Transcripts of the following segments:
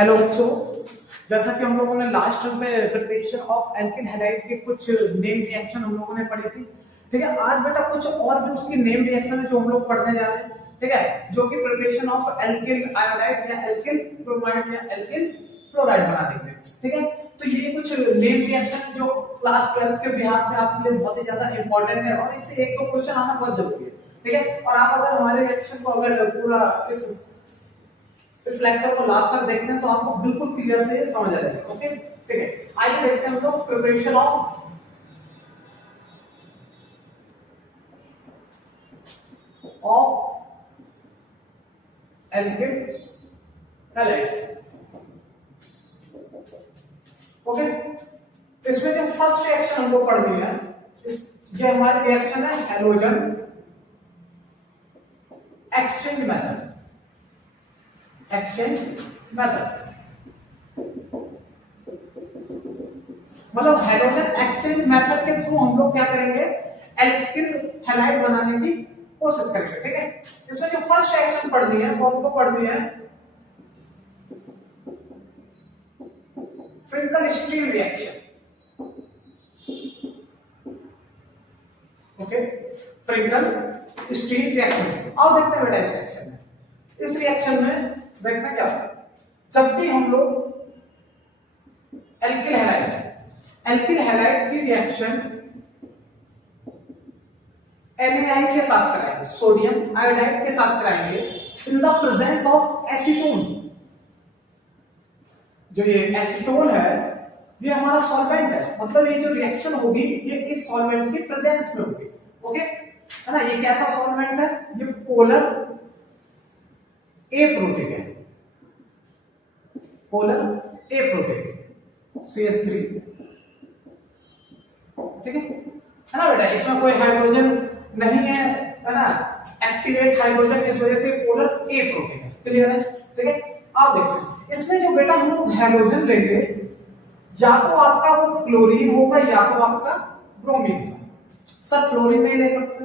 Hello बच्चों, जैसा कि हम लोगों ने लास्ट टर्म में प्रिपरेशन ऑफ एल्किल हैलाइड के कुछ नेम रिएक्शन हम लोगों ने पढ़ी थी। ठीक है, आज बेटा कुछ और भी उसकी नेम रिएक्शन है जो हम लोग पढ़ने जा रहे हैं। ठीक है, जो कि प्रिपरेशन ऑफ एल्किल आयोडाइड या एल्किल ब्रोमाइड या एल्किल फ्लोराइड बनाने के लिए। ठीक है, तो ये कुछ नेम रिएक्शन जो क्लास 12 के बिहार में आपके लिए बहुत ही ज्यादा इंपॉर्टेंट है और इससे एक दो क्वेश्चन आना बहुत जरूरी है। ठीक है, और आप अगर हमारे रिएक्शन को अगर पूरा इस लेक्चर को लास्ट तक देखते हैं तो आपको बिल्कुल क्लियर से समझ आ जाएगा। ओके, ठीक है, आइए देखते हैं हम लोग preparation of alkyl halide. Okay, इसमें जो फर्स्ट रिएक्शन हम लोग पढ़ दिए हैं, ये हमारी रिएक्शन है halogen exchange method. Exchange method मतलब हैलोजन एक्सचेंज मेथड के थ्रू हम लोग क्या करेंगे, एल्किल हैलाइड बनाने की कोशिश करेंगे। ठीक है, इसमें जो फर्स्ट रिएक्शन पढ़ दी है वो हमको पढ़ दी है Finkelstein reaction. Okay, Finkelstein reaction. अब देखते हैं बेटा इस रिएक्शन में, इस रिएक्शन में देखना क्या होता है, जब भी हम लोग एल्किल हैलाइड की रिएक्शन NaI के साथ कराएंगे, सोडियम आयोडाइड के साथ कराएंगे in the presence of acetone. जो ये एसीटोन है ये हमारा सॉल्वेंट है, मतलब ये जो रिएक्शन होगी ये इस सॉल्वेंट की प्रेजेंस में होगी। ओके है ना, ये कैसा सॉल्वेंट है, ये पोलर ए प्रोटीन है, पोलर ए प्रोटीन CH3। ठीक है ना बेटा, इसमें कोई हाइड्रोजन नहीं है ना, एक्टिवेट हाइड्रोजन, इस वजह से पोलर ए प्रोटीन है। क्लियर है? ठीक है, अब देखो इसमें जो बेटा हम लोग हाइड्रोजन लेंगे, या तो आपका वो क्लोरीन होगा या तो आपका ब्रोमीन होगा। सर फ्लोरीन नहीं ले सकते?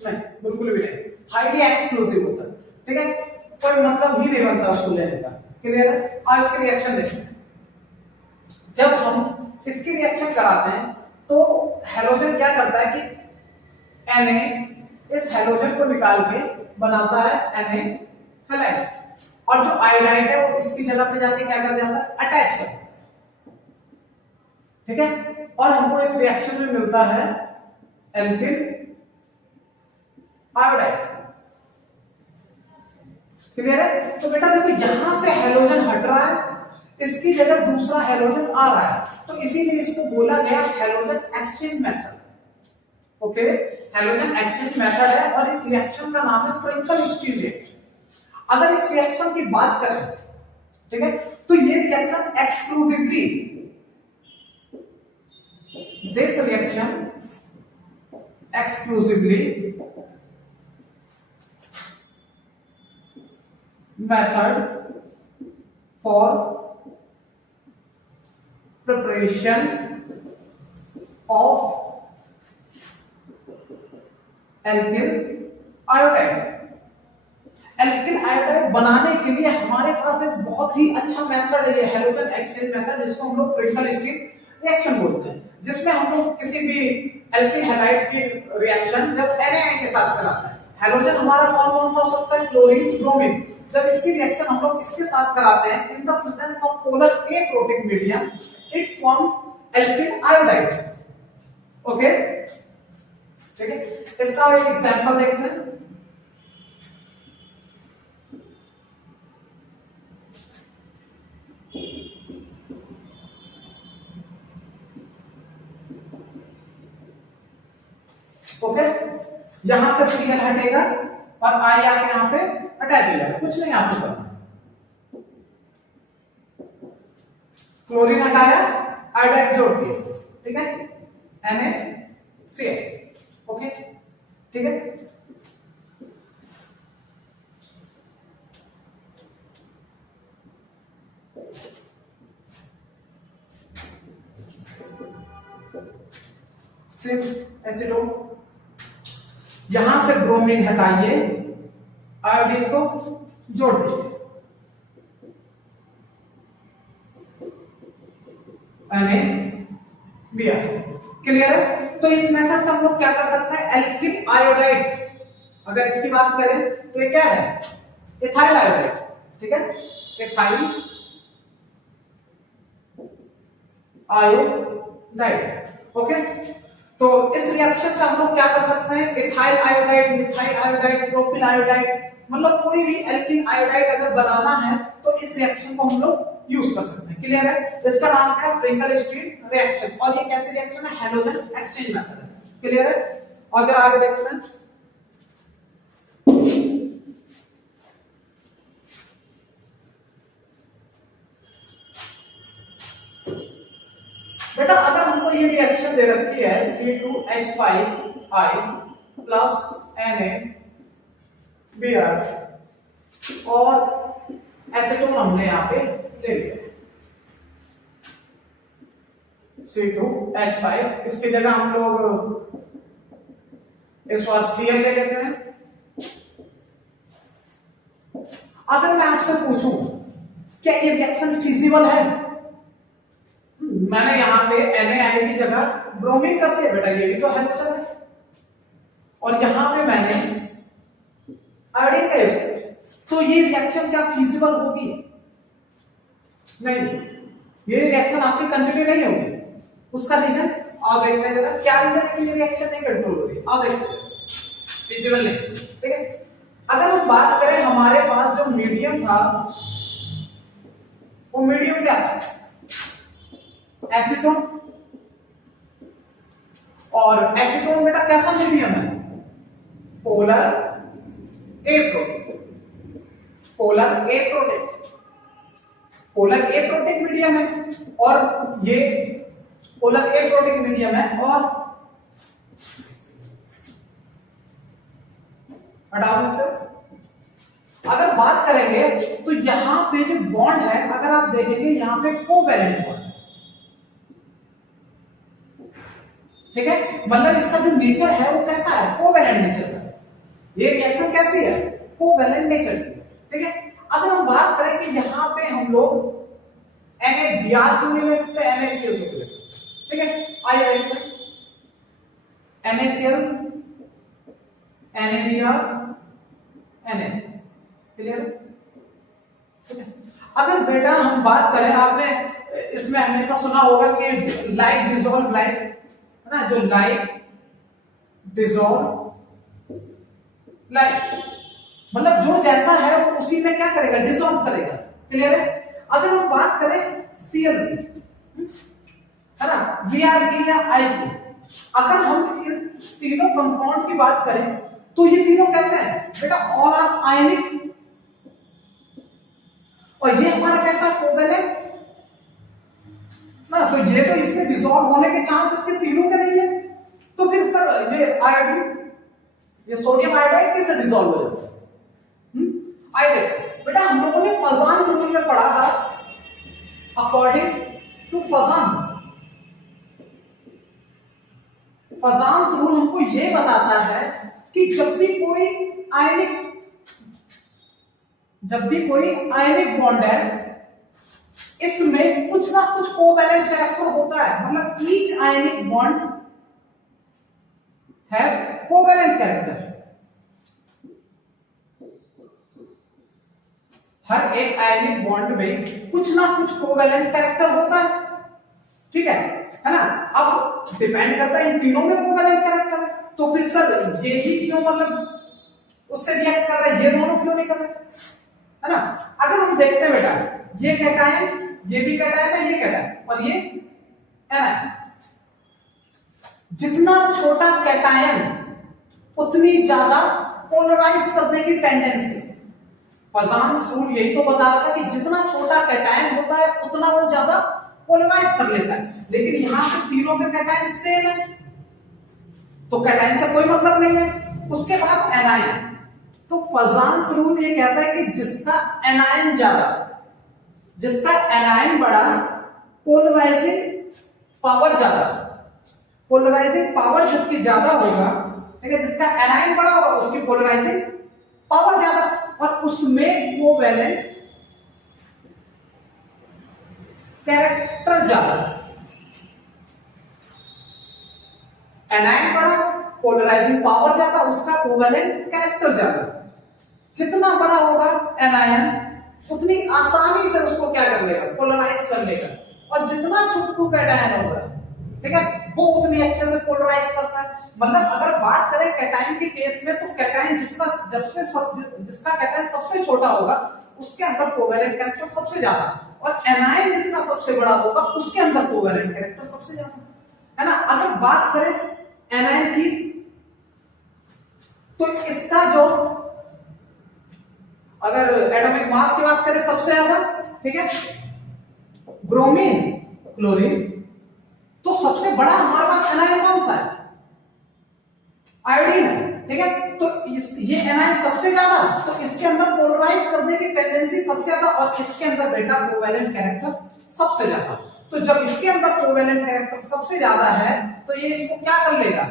नहीं, बिल्कुल भी नहीं, हाईली एक्सप्लोसिव होता है। ठीक है, कोई मतलब ही नहीं बनता उसको लेने का। क्लियर है? और इसके रिएक्शन देखते हैं, जब हम इसकी रिएक्शन कराते हैं तो हैलोजन क्या करता है कि Na इस हैलोजन को निकाल के बनाता है Na हैलाइड, और जो आयोडाइड है वो इसकी जगह पे जाके क्या कर जाता है, अटैच कर। ठीक है, और हमको इस रिएक्शन में मिलता है एल्किल आयोडाइड। क्लियर है? तो बेटा देखो यहां से हैलोजन हट रहा है, इसकी जगह दूसरा हैलोजन आ रहा है, तो इसीलिए इसको बोला गया halogen exchange method. Okay, halogen exchange method है और इस रिएक्शन का नाम है फ्रिंकल स्टील रिएक्शन। अगर इस रिएक्शन की बात करें, ठीक है, तो ये reaction exclusively, this reaction exclusively method for preparation of alkyl iodide। Alkyl iodide बनाने के लिए हमारे पास एक बहुत ही अच्छा मेथड है, ये हैलोजन एक्सचेंज मेथड, जिसको हम लोग फ्रिंकल स्टील रिएक्शन बोलते हैं, जिसमें हम लोग किसी भी एल्किल हैलाइड की रिएक्शन जब NaI के साथ कराते हैं, हैलोजन हमारा कौन कौन सा हो सकता है, क्लोरीन, ब्रोमीन, जब इसकी रिएक्शन हम लोग इसके साथ कराते हैं in the presence of polar A protein medium, it form alkyl iodide. Okay, ठीक है, इसका एक एग्जांपल देखते हैं। ओके, यहां से Cl हटेगा और I आके यहां पे अटैच हो जाएगा, कुछ नहीं आपको करना। क्लोरीन हटाया, आयोडाइड जोड़ दिया, ठीक है, NaCl। ओके, ठीक है, सिर्फ एसिडोन, यहां से ब्रोमीन हटाइए, आयोडीन को जोड़ दीजिए। NaBr। क्लियर है? तो इस मेथड से हम लोग क्या कर सकते हैं, एल्किल आयोडाइड अगर इसकी बात करें तो ये क्या है, इथाइल आयोडाइड। ठीक है, इथाइल आयोडाइड। ओके, तो इस रिएक्शन से हम लोग क्या कर सकते हैं, ethyl iodide, methyl iodide, propyl iodide, मतलब कोई भी एल्किल आयोडाइड अगर बनाना है तो इस रिएक्शन को हम लोग यूज कर सकते हैं। क्लियर है? इसका नाम क्या है, फ्रिंकल-स्टीन रिएक्शन। और ये कैसी रिएक्शन है, हैलोजन एक्सचेंज मेथड है। क्लियर है? और जरा आगे देखते हैं। बेटा अगर हमको ये रिएक्शन दे रखी है C2H5I प्लस NaBr और एसीटोन हमने यहां पे ले लिया C2H5, इसकी जगह हम लोग इस बार Cl ले लेते हैं। अगर मैं आपसे पूछूं क्या ये रिएक्शन फिजिबल है, मैंने यहां पे NaI की जगह ब्रोमीन कर दिया, बेटा ये भी तो हाइड्रोजन है, और यहां पे मैंने आयोडीन का यूज किया, तो ये रिएक्शन क्या फिजिबल होगी? नहीं, ये रिएक्शन आपकी कंटिन्यू नहीं होगी। उसका रीजन आप देखते हैं जरा, क्या रीजन है कि ये रिएक्शन नहीं कंट्रोल हो रही, आप देखते हैं फिजिबल नहीं। ठीक है, अगर हम बात करें हमारे पास जो मीडियम था, वो मीडियम क्या था, एसीटोन। और एसीटोन बेटा कैसा मीडियम है, पोलर ए प्रोटीन, पोलर ए प्रोटीन, पोलर ए प्रोटीन मीडियम है, और ये पोलर ए प्रोटीन मीडियम है। और हटाओ से अगर बात करेंगे तो यहां पे जो बॉन्ड है, अगर आप देखेंगे यहां पे कोवैलेंट बॉन्ड, ठीक है, मतलब इसका जो नेचर है वो कैसा है, कोवैलेंट नेचर है। ये रिएक्शन कैसी है, कोवैलेंट नेचर की। ठीक है, अगर हम बात करें कि यहां पे हम लोग NaBr क्यों नहीं ले सकते, NaCl क्यों ले सकते? ठीक है, आइए देखते हैं NaCl, NaBr, Na। क्लियर? ठीक है, अगर बेटा हम बात करें, आपने इसमें हमेशा सुना होगा कि लाइट डिसॉल्व लाइट, है ना, जो लाइट डिसॉल्व लाइट, मतलब जो जैसा है वो उसी में क्या करेगा, डिसॉल्व करेगा। क्लियर है? अगर हम बात करें Cl की, है ना, Br की या I की, अगर हम इन तीनों कंपाउंड की बात करें तो ये तीनों कैसे हैं बेटा, ऑल आर आयनिक, और ये हमारा कैसा कोवैलेंट ना, तो ये तो इसमें डिसॉल्व होने के चांस इसके तीनों के नहीं है, तो फिर सर ये आयोडीन, ये सोडियम आयोडाइड कैसे डिसॉल्व हो जाता है? आइए देखो बेटा, हम लोगों ने फजान रूल में पढ़ा था, अकॉर्डिंग टू फजान रूल हमको ये बताता है कि जब भी कोई आयनिक बॉन्ड है, इसमें कुछ ना कुछ कोवैलेंट कैरेक्टर होता है, मतलब ईच आयनिक बॉन्ड है कोवैलेंट कैरेक्टर। हर एक आयनिक बॉन्ड में कुछ ना कुछ कोवैलेंट कैरेक्टर होता है। ठीक है ना? अब डिपेंड करता है इन तीनों में कोवैलेंट कैरेक्टर, तो फिर सर ये ही क्यों मतलब उससे रिएक्ट कर रहा है, ये दोनों क्यों नहीं कर रहे, है ना? अगर हम देखते हैं बेटा, ये कैटायन, ये भी कैटायन है, ये कैटायन, और ये एनायन। जितना छोटा कैटायन उतनी ज्यादा पोलराइज करने की टेंडेंसी। फजान रूल यही तो बता रहा था कि जितना छोटा कैटायन होता है उतना वो ज्यादा पोलराइज कर लेता है, लेकिन यहां पे तीनों के कैटायन सेम है, तो कैटायन से कोई मतलब नहीं है। उसके बाद एनायन, तो फजान रूल ये कहता है कि जिसका एनायन ज्यादा, जिसका एनायन बड़ा, पोलराइजिंग पावर ज्यादा, पोलराइजिंग पावर जिसकी ज्यादा होगा, ठीक है, जिसका एनायन बड़ा होगा उसकी पोलराइजिंग पावर ज्यादा, और उसमें कोवैलेंट कैरेक्टर ज्यादा। एनायन बड़ा, पोलराइजिंग पावर ज्यादा, उसका कोवेलेंट कैरेक्टर ज्यादा। जितना बड़ा होगा एनायन उतनी आसानी से उसको क्या कर लेगा, पोलराइज कर लेगा, और जितना छोटू कैटायन होगा, ठीक है, वो उतनी अच्छे से पोलराइज करता है। मतलब अगर बात करें कैटायन के केस में, तो कैटायन जिसका कैटायन सबसे छोटा होगा उसके अंदर कोवेलेंट कैरेक्टर सबसे ज्यादा, और एनायन जिसका सबसे बड़ा होगा उसके अंदर कोवेलेंट कैरेक्टर सबसे ज्यादा, है ना। अगर बात करें एनायन की, तो इसका जो अगर एटॉमिक मास की बात करें सबसे ज्यादा, ठीक है, ब्रोमीन, क्लोरीन, तो सबसे बड़ा हमारे पास एनायन कौन सा है, आयोडीन है, ठीक है। तो ये एनायन सबसे ज्यादा, तो इसके अंदर पोलराइज करने की टेंडेंसी सबसे ज्यादा, और इसके अंदर बेटा कोवेलेंट कैरेक्टर सबसे ज्यादा। तो जब इसके अंदर कोवेलेंट कैरेक्टर सबसे ज्यादा है, तो ये इसको क्या कर लेगा,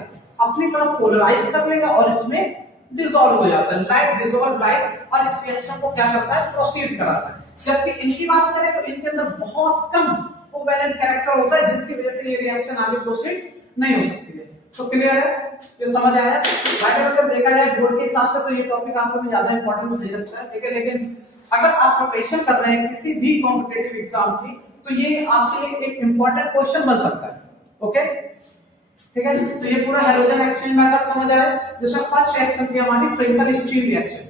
अपनी तरफ पोलराइज कर लेगा, और इसमें डिसॉल्व हो जाता है, लाइक डिसॉल्व लाइक, और इस रिएक्शन को क्या करता है, प्रोसीड कराता है। जबकि इनकी बात करें तो इनके अंदर बहुत कम कोवेलेंट कैरेक्टर होता है, जिसकी वजह से ये रिएक्शन आगे प्रोसीड नहीं हो सकती है। तो क्लियर है, ये समझ आया। बाकी अगर देखा जाए बोर्ड के हिसाब से तो ये टॉपिक आपको में ज्यादा इंपॉर्टेंस नहीं रखता है, ठीक है, लेकिन अगर आप प्रिपरेशन कर रहे हैं किसी भी कॉम्पिटिटिव एग्जाम की, तो ये आपके लिए एक इंपॉर्टेंट क्वेश्चन बन सकता है। ओके, ठीक है। तो ये पूरा हैलोजन एक्सचेंज मेथड समझ आया, जिसमें फर्स्ट रिएक्शन थी हमारी फ्रेंकल स्टील रिएक्शन।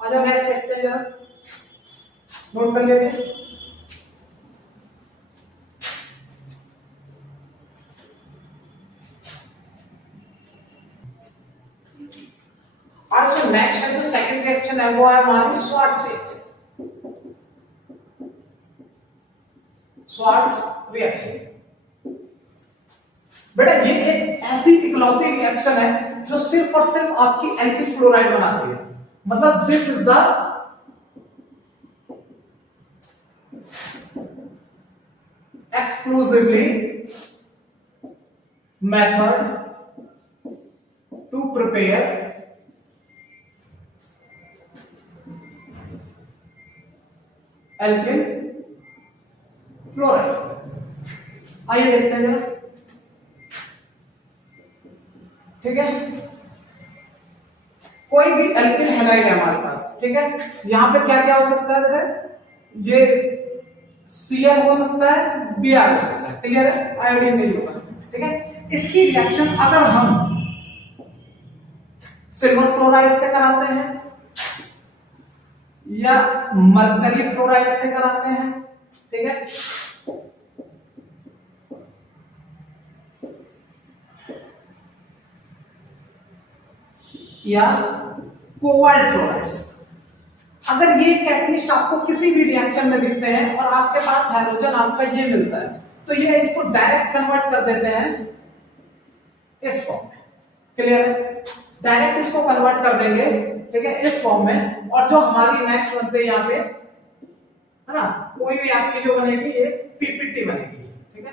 आ जाओ नेक्स्ट देखते हैं, जरा नोट कर लेते हैं। आज जो नेक्स्ट है, जो सेकंड रिएक्शन है, वो है हमारी स्वार्ट्ज रिएक्शन। स्वार्ट्ज रिएक्शन बेटा ये एक ऐसी इकलौती रिएक्शन है जो सिर्फ और सिर्फ आपकी एल्किल फ्लोराइड बनाती है। मतलब this is the exclusively method to prepare alkyl fluoride। आइए देखते हैं जरा, ठीक है। कोई भी एल्किल हैलाइड है हमारे पास, ठीक है, यहां पे क्या क्या हो सकता है बेटा, ये Cl हो सकता है, Br हो सकता है, क्लियर है, आयोडीन नहीं होगा, ठीक है। इसकी रिएक्शन अगर हम सिल्वर फ्लोराइड से कराते हैं या मरकरी फ्लोराइड से कराते हैं, ठीक है, या कोबाल्ट फ्लोराइड से, अगर ये कैटलिस्ट आपको किसी भी रिएक्शन में दिखते हैं और आपके पास हाइड्रोजन आपका ये मिलता है, तो ये इसको डायरेक्ट कन्वर्ट कर देते हैं इस फॉर्म में, क्लियर है, डायरेक्ट इसको कन्वर्ट कर देंगे, ठीक है, इस फॉर्म में। और जो हमारी नेक्स्ट बनते हैं यहाँ पे, है ना, कोई भी आपकी जो बनेगी ये पीपीटी बनेगी, ठीक है,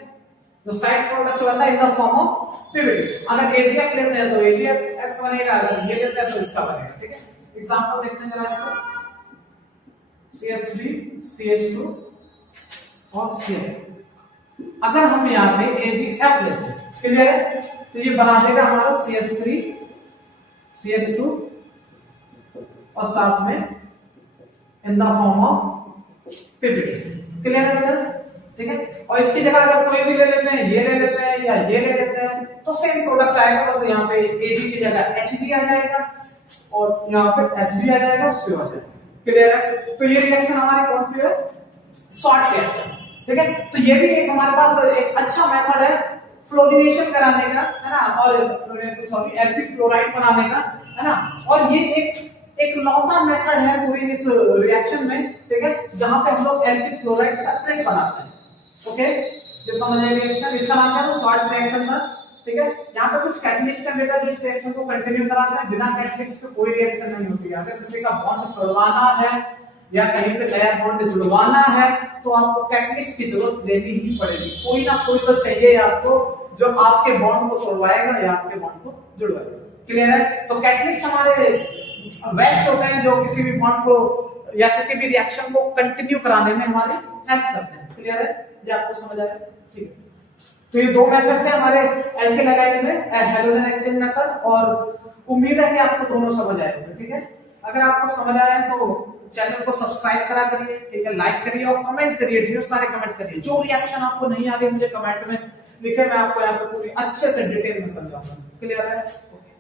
जो साइड प्रोडक्ट बनता है in the form of PPT. अगर एजीएफ लेते हैं तो एजीएफ एक्स बनेगा, अगर ये लेते हैं तो इसका बनेगा, ठीक है। एग्जांपल देखते हैं जरा इसको, CH3 CH2 और Cl। अगर हम यहाँ पे AgF लेते हैं, क्लियर है, तो ये बना देगा हमारा CH3 CH2 और साथ में in the form of PPT, clear है, ठीक है। और इसकी जगह अगर कोई भी ले लेते हैं, ये ले लेते हैं या ये ले लेते हैं, तो सेम प्रोडक्ट आएगा, बस यहाँ पे Ag की जगह Hg आ जाएगा और यहाँ पे Sb आ जाएगा, CO आ जाएगा, क्लियर है। तो ये रिएक्शन हमारी कौन सी है, शॉर्ट रिएक्शन, ठीक है। तो ये भी एक हमारे पास एक अच्छा मेथड है फ्लोरिनेशन कराने का, है ना, और फ्लोरिनेशन सॉरी एल्किल फ्लोराइड बनाने का, है ना। और ये एक लौता मेथड है पूरी इस रिएक्शन में, ठीक है, जहां पे हम लोग एल्किल फ्लोराइड सेपरेट बनाते हैं। ओके, ये समझ आए रिएक्शन, इसका नाम क्या है, शॉर्ट रिएक्शन था, ठीक है। यहाँ पे कुछ कैटलिस्ट है बेटा जो इस रिएक्शन को कंटिन्यू कराता है, बिना कैटलिस्ट के कोई रिएक्शन नहीं होती है। अगर किसी का बॉन्ड तोड़वाना है या कहीं पे नया बॉन्ड जुड़वाना है तो आपको कैटलिस्ट की जरूरत लेनी ही पड़ेगी, कोई ना कोई तो चाहिए आपको जो आपके बॉन्ड को तोड़वाएगा या आपके बॉन्ड को जुड़वाएगा, क्लियर है। तो कैटलिस्ट हमारे वेस्ट होते हैं जो किसी भी बॉन्ड को या किसी भी रिएक्शन को कंटिन्यू कराने में हमारी हेल्प करते हैं, क्लियर है, ये आपको समझ आया, ठीक है। तो ये दो मेथड थे हमारे एल्किल एलाइड में, हैलोजन एक्सचेंज मेथड, और उम्मीद है कि आपको दोनों समझ आए होंगे। ठीक है, अगर आपको समझ आया तो चैनल को सब्सक्राइब करा करिए, ठीक है, लाइक करिए और कमेंट करिए, ढेर सारे कमेंट करिए। जो रिएक्शन आपको नहीं आ रही मुझे कमेंट में लिखे, मैं आपको यहाँ पे पूरी अच्छे से डिटेल में समझाऊंगा। क्लियर है? ओके।